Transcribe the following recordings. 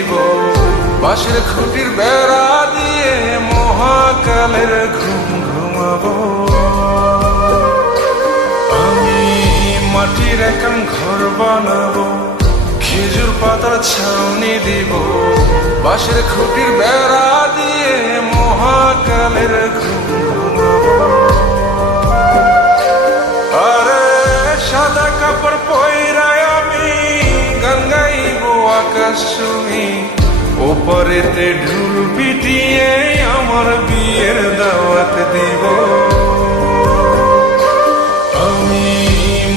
দিব, বাঁশের খুঁটির বেড়া দিয়ে মহাকালের ঘুম ঘুমাবো। আমি মাটির একান ঘর বানাবো, খেজুর পাতার ছাউনি দিব, বাঁশের খুঁটির বেড়া দিয়ে মহাকালের ঘুম ঘুমাবো। আরে সাদা কাপড় পয়রায় আমি গান গাইবো আকাশ ছুঁই, ওপারেতে ঢুল পিটিয়ে আমার বিয়ের দাওয়াত দিব। আমি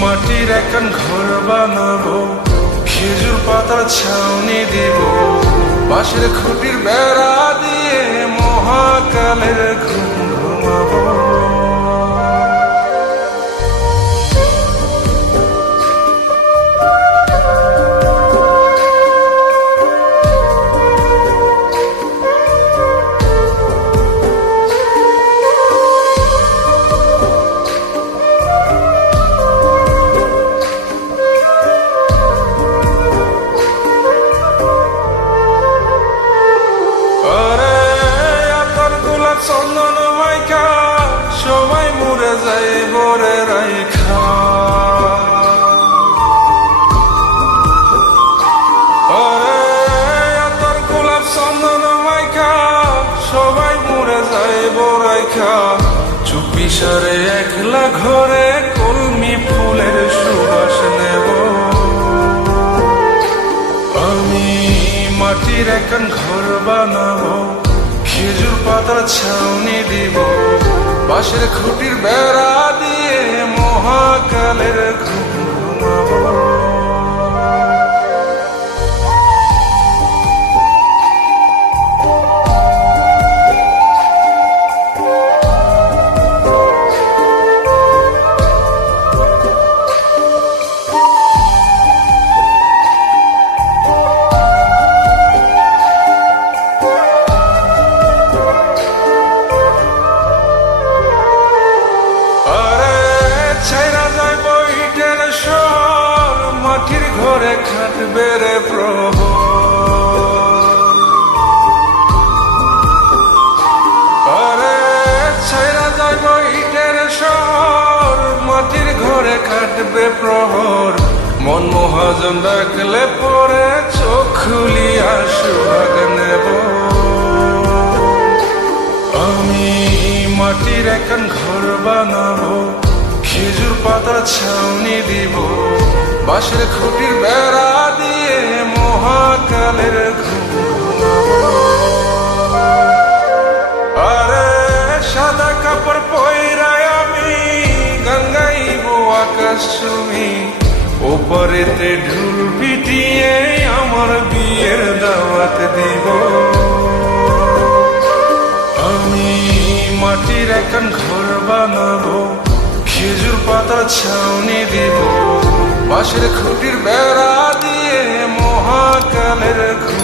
মাটির একান ঘর বানাবো, খেজুর পাতার ছাউনি দিব, বাঁশের খুঁটির বেড়া দিয়ে মহাকালের ঘুম ঘুমাবো। চন্দন মাইকা সবাই মরে যায় বরে রাইখা, তোর গোলাপ চন্দন মাইকা সবাই মরে যায় বরাইখা, চুপি সারে একলা ঘরে কলমি ফুলের সুবাস নেব। আমি মাটির একান ঘর বানাবো, খেজুর পাতার ছাউনি দিব, বাঁশের খুঁটির বেড়া দিয়ে মহাকালের ঘুম ঘুমাবো। মাটির ঘরে খাটবে রে প্রহর, আরে ছাইরা যাইব ইটের শহর, মাটির ঘরে খাটবে প্রহর, মন মহাজন ডাকলে পরে চোখ খুলিয়া সুহাগ নেব। আমি মাটির একান ঘর বানাবো, খেজুর পাতার ছাউনি দিব, বাঁশের খুঁটির বেড়া দিয়ে মহাকালের ঘুম ঘুমাবো। আরে সাদা কাপড় পয়রায় আমি গান গাইবো আকাশ ছুঁই, ওপারেতে ঢুল পিটিয়ে আমার বিয়ের দাওয়াত দিব। আমি মাটির একান ঘর বানাবো, খেজুর পাতার ছাউনি দিব, বাঁশের খুঁটির বেড়া দিয়ে মহাকালের ঘুম